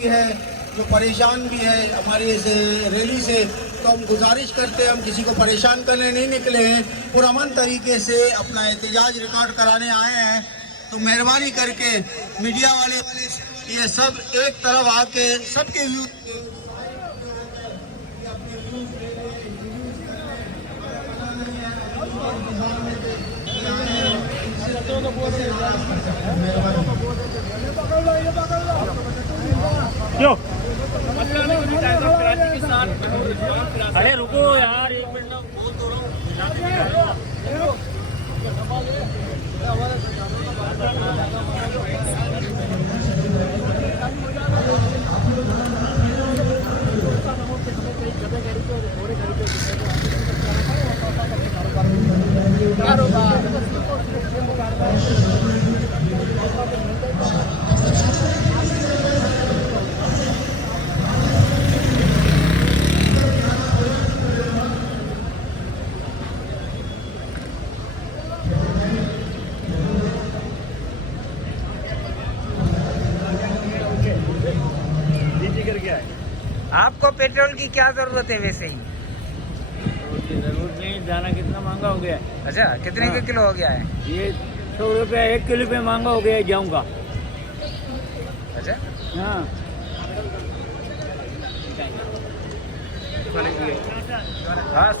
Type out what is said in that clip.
है जो परेशान भी है हमारी इस रैली से, तो हम गुजारिश करते हैं, हम किसी को परेशान करने नहीं निकले हैं, पुरअमन तरीके से अपना एहतजाज रिकॉर्ड कराने आए हैं। तो मेहरबानी करके मीडिया वाले ये सब एक तरफ आके सबके क्यों? अरे रुको यार, एक मिनट ना बोल तो रहा आपको पेट्रोल की क्या जरूरत है वैसे ही? जरूरत नहीं, दाना कितना महंगा हो गया है। अच्छा, कितने का किलो हो गया है ये? 100 रुपया 1 किलो पे महंगा हो गया है गेहूँ का। अच्छा हाँ हाँ।